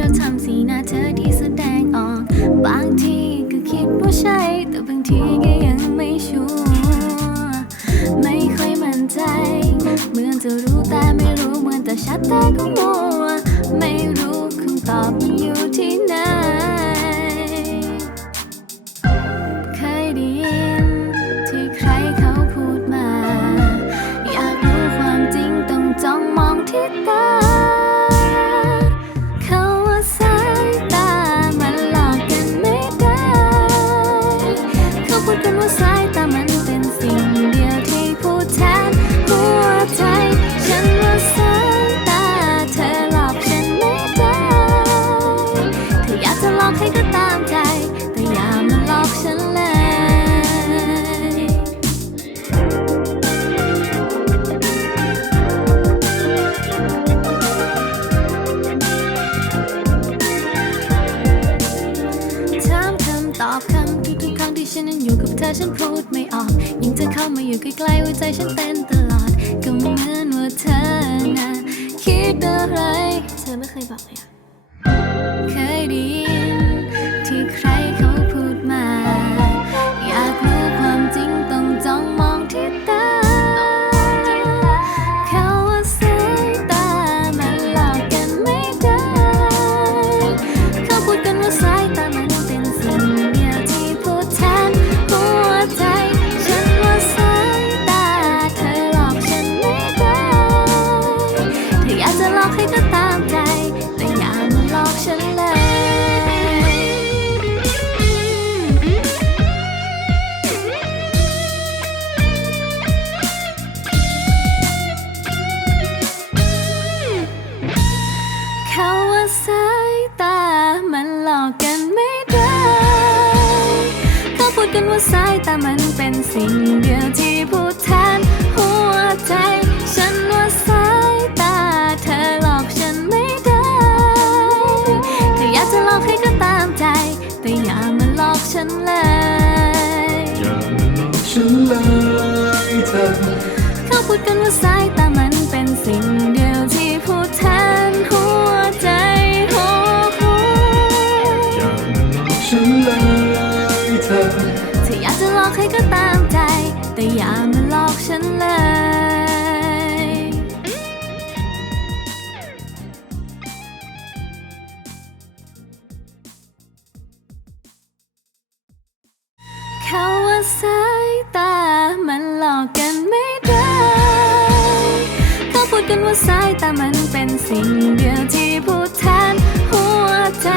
ราทำสีหน้าเธอที่แสดงออก บางทีก็คิดว่าใช่ แต่บางทีก็ยังไม่ชัวร์ไม่ค่อยมั่นใจ เหมือนจะรู้แต่ไม่รู้เหมือนแต่ชัดแต่ก็ ตอบคำทุกๆครั้งที่ฉันนั้นอยู่กับเธอฉันพูดไม่ออก ยิ่งเธอเข้ามาอยู่ใกล้ๆหัวใจฉันเต้นตลอด ก็เหมือนว่าเธอนะคิดอะไร เธอไม่เคยบอกเลยอะ จะหลอกให้ก็ตามใจ แต่อย่ามาหลอกฉันเลยเขาว่าสายตา มันหลอกกันไม่ได้ เขาพูดกันว่าสายตามันเป็นสิ่งเดียวที่พูดแทน ฉันเลยอย่ามาหลอกฉันเลยเธอเขาพูดกันว่าสายตามันเป็นสิ่งเดียวที่พูดแทนหัวใจโอ้โหอย่ามาหลอกฉันเลยเธอถ้าอยากจะหลอกให้ก็ตามใจ แต่อย่ามาหลอกฉันเลย เขาว่าสายตา มันหลอกกันไม่ได้ เขาพูดกันว่าสายตามันเป็นสิ่งเดียวที่พูดแทนหัวใจ